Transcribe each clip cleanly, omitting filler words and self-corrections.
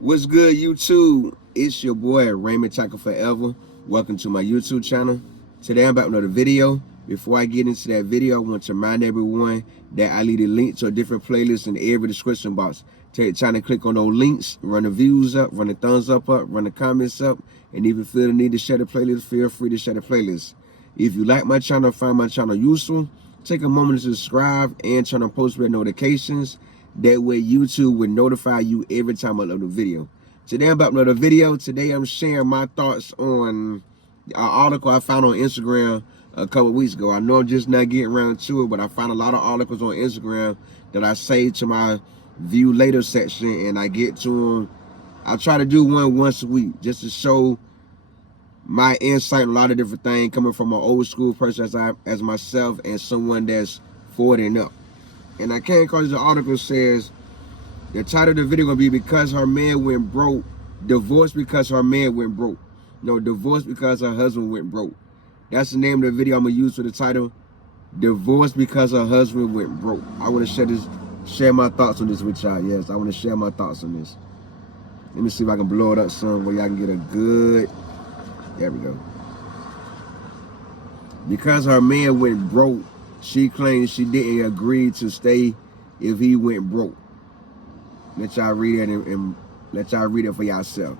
What's good, YouTube? It's your boy Raymondtacular Forever. Welcome to my YouTube channel. Today I'm about another video. Before I get into that video, I want to remind everyone that I leave a link to a different playlist in every description box. Trying to click on those links, run the views up, run the thumbs up, run the comments up, and even feel the need to share the playlist, feel free to share the playlist. If you like my channel, find my channel useful, take a moment to subscribe and turn on post notifications. That way YouTube will notify you every time I upload a video. Today I'm about another video. Today I'm sharing my thoughts on an article I found on Instagram a couple of weeks ago. I know I'm just not getting around to it, but I found a lot of articles on Instagram that I save to my view later section, and I get to them. I try to do one once a week just to show my insight on a lot of different things coming from an old school person as myself and someone that's 40 and up. And I came across the article says the title of the video gonna be because her man went broke, divorced because her man went broke. No, divorced because her husband went broke. That's the name of the video I'm gonna use for the title. Divorced because her husband went broke. I want to share my thoughts on this with y'all. Yes, I want to share my thoughts on this. Let me see if I can blow it up some where y'all can get a good. There we go. Because her man went broke, she claims she didn't agree to stay if he went broke. Let y'all read it and let y'all read it for yourself.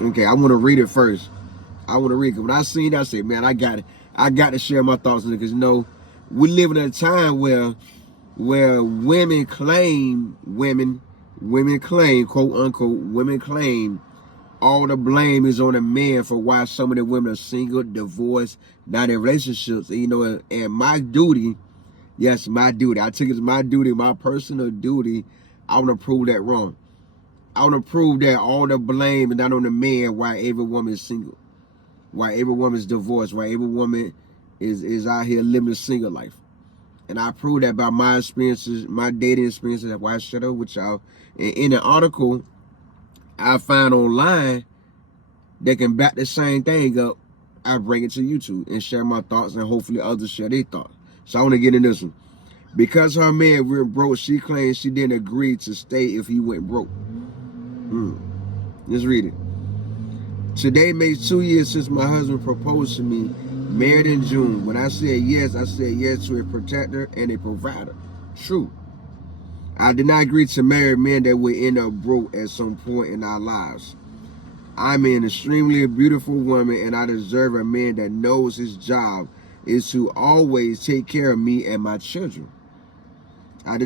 Okay, I want to read it first. I want to read it. When I seen that, I said, man, I got it. I got to share my thoughts on it because, you know, we live in a time where women claim, quote unquote, women claim all the blame is on a man for why some of the women are single, divorced, not in relationships. And, you know, and my duty, yes, my duty. I took it as my duty, my personal duty. I want to prove that wrong. I want to prove that all the blame is not on the man why every woman is single, why every woman is divorced, why every woman is out here living a single life. And I prove that by my experiences, my dating experiences. That's why I shut up with y'all. And in an article I find online that can back the same thing up, I bring it to YouTube and share my thoughts, and hopefully others share their thoughts. So I want to get in this one. Because her man went broke, she claims she didn't agree to stay if he went broke. Let's read it. Today makes 2 years since my husband proposed to me, married in June. When I said yes to a protector and a provider. True. I did not agree to marry men that would end up broke at some point in our lives. I'm an extremely beautiful woman, and I deserve a man that knows his job is to always take care of me and my children. I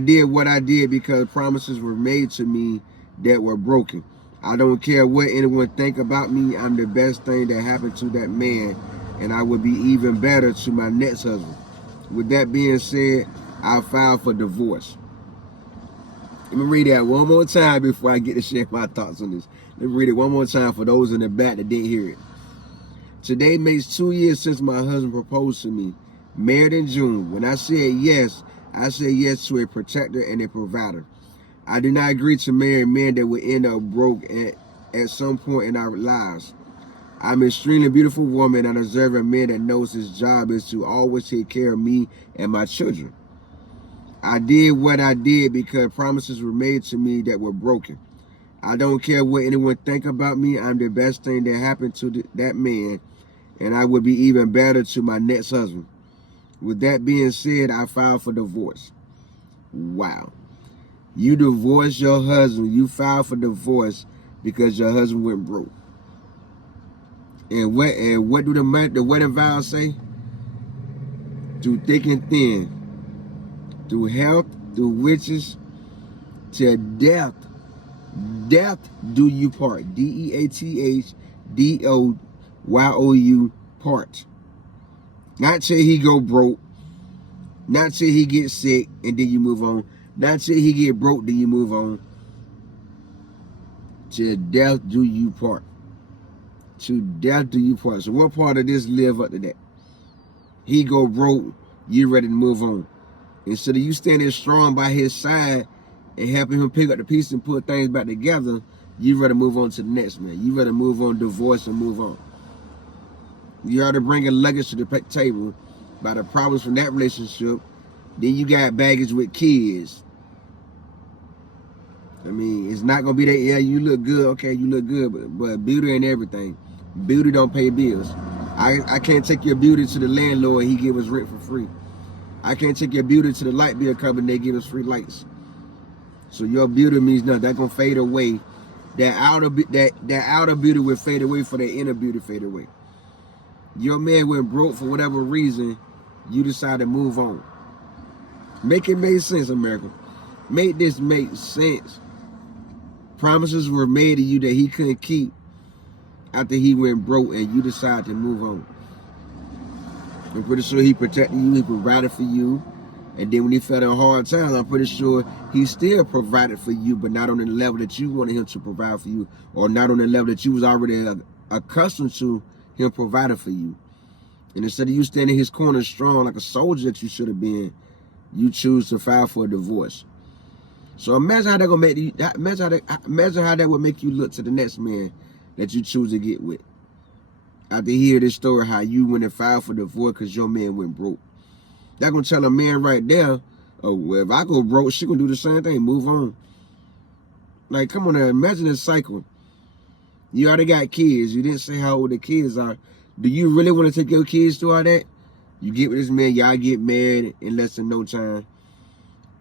did what I did because promises were made to me that were broken. I don't care what anyone think about me. I'm the best thing that happened to that man, and I would be even better to my next husband. With that being said, I filed for divorce. Let me read that one more time before I get to share my thoughts on this. Let me read it one more time for those in the back that didn't hear it. Today makes 2 years since my husband proposed to me, married in June. When I said yes to a protector and a provider. I did not agree to marry men that would end up broke at some point in our lives. I'm an extremely beautiful woman, and I deserve a man that knows his job is to always take care of me and my children. I did what I did because promises were made to me that were broken. I don't care what anyone think about me. I'm the best thing that happened to that man, and I would be even better to my next husband. With that being said, I filed for divorce. Wow. You divorced your husband. You filed for divorce because your husband went broke. And what do the wedding vows say? Through thick and thin, through health, through riches, till death do you part. DEATHDOYOU part. Not till he go broke. Not till he get sick and then you move on. Not till he get broke, then you move on. Till death do you part. To death do you part. So what part of this live up to that? He go broke, you ready to move on. Instead of you standing strong by his side and helping him pick up the pieces and put things back together, you ready to move on to the next man. You ready to move on, divorce, and move on. You already bringing luggage to the table by the problems from that relationship. Then you got baggage with kids. I mean, it's not gonna be that. Yeah, you look good. Okay, you look good, but beauty ain't everything. Beauty don't pay bills. I can't take your beauty to the landlord. He give us rent for free. I can't take your beauty to the light bill company. They give us free lights. So your beauty means nothing. That's gonna fade away. That outer beauty will fade away for the inner beauty fade away. Your man went broke for whatever reason. You decide to move on. Make it make sense, America. Make this make sense. Promises were made to you that he couldn't keep after he went broke, and you decide to move on. I'm pretty sure he protected you, he provided for you, and then when he fell in hard times, I'm pretty sure he still provided for you, but not on the level that you wanted him to provide for you, or not on the level that you was already accustomed to him providing for you. And instead of you standing his corner strong like a soldier that you should have been, you choose to file for a divorce. So imagine how that gonna make you. Imagine how that would make you look to the next man that you choose to get with. After hear this story, how you went and filed for divorce because your man went broke. That gonna tell a man right there, oh, well, if I go broke, she gonna do the same thing. Move on. Like, come on now, imagine this cycle. You already got kids. You didn't say how old the kids are. Do you really want to take your kids through all that? You get with this man, y'all get married in less than no time.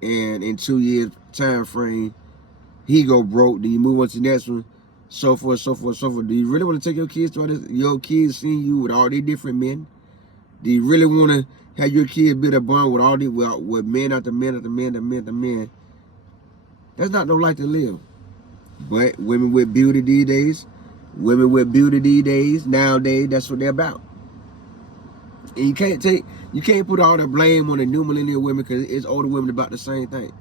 And in 2 years time frame, he go broke. Then you move on to the next one, so forth, so forth, so forth. Do you really want to take your kids through all this? Your kids seeing you with all these different men? Do you really want to have your kids build a bond with all these, with men after men after men after men after men? That's not no life to live. But women with beauty these days, nowadays, that's what they're about. And you can't put all the blame on the new millennial women, because it's older women about the same thing.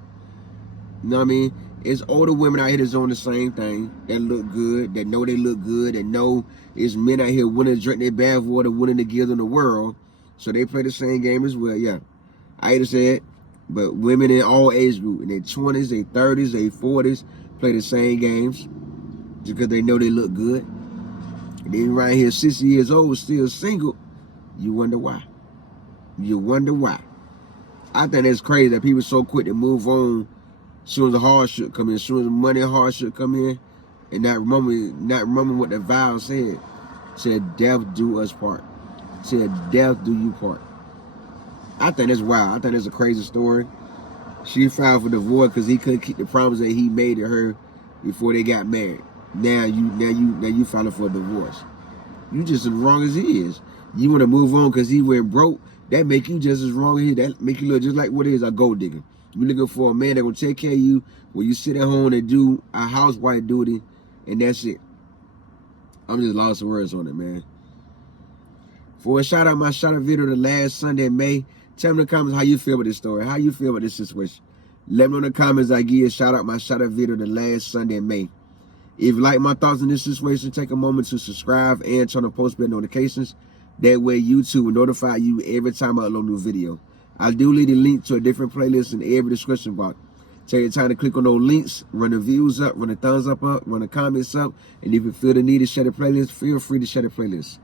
You know what I mean? It's older women out here that's on the same thing, that look good, that know they look good, that know it's men out here willing to drink their bath water, willing to give them the world. So they play the same game as well. Yeah, I hate to say it, but women in all age groups, in their 20s, their 30s, their 40s, play the same games just because they know they look good. And then right here, 60 years old, still single. You wonder why. You wonder why. I think that's crazy that people so quick to move on as soon as the hardship come in, as soon as the money hardship come in, and not remember what the vow said. Said, death do us part. Said, death do you part. I think that's wild. I think that's a crazy story. She filed for divorce because he couldn't keep the promise that he made to her before they got married. Now you filing for a divorce. You just as wrong as he is. You want to move on because he went broke. That make you just as wrong as he. That make you look just like what it is, a gold digger. You looking for a man that gonna take care of you when you sit at home and do a housewife duty, and that's it. I'm just lost of words on it, man. For a shout out, my shout out video the last Sunday in May. Tell me in the comments how you feel about this story. How you feel about this situation. Let me know in the comments. I give you a shout out, my shout out video the last Sunday in May. If you like my thoughts on this situation, take a moment to subscribe and turn on post bell notifications. That way YouTube will notify you every time I upload a new video. I do leave a link to a different playlist in every description box. Take your time to click on those links, run the views up, run the thumbs up, run the comments up, and if you feel the need to share the playlist, feel free to share the playlist.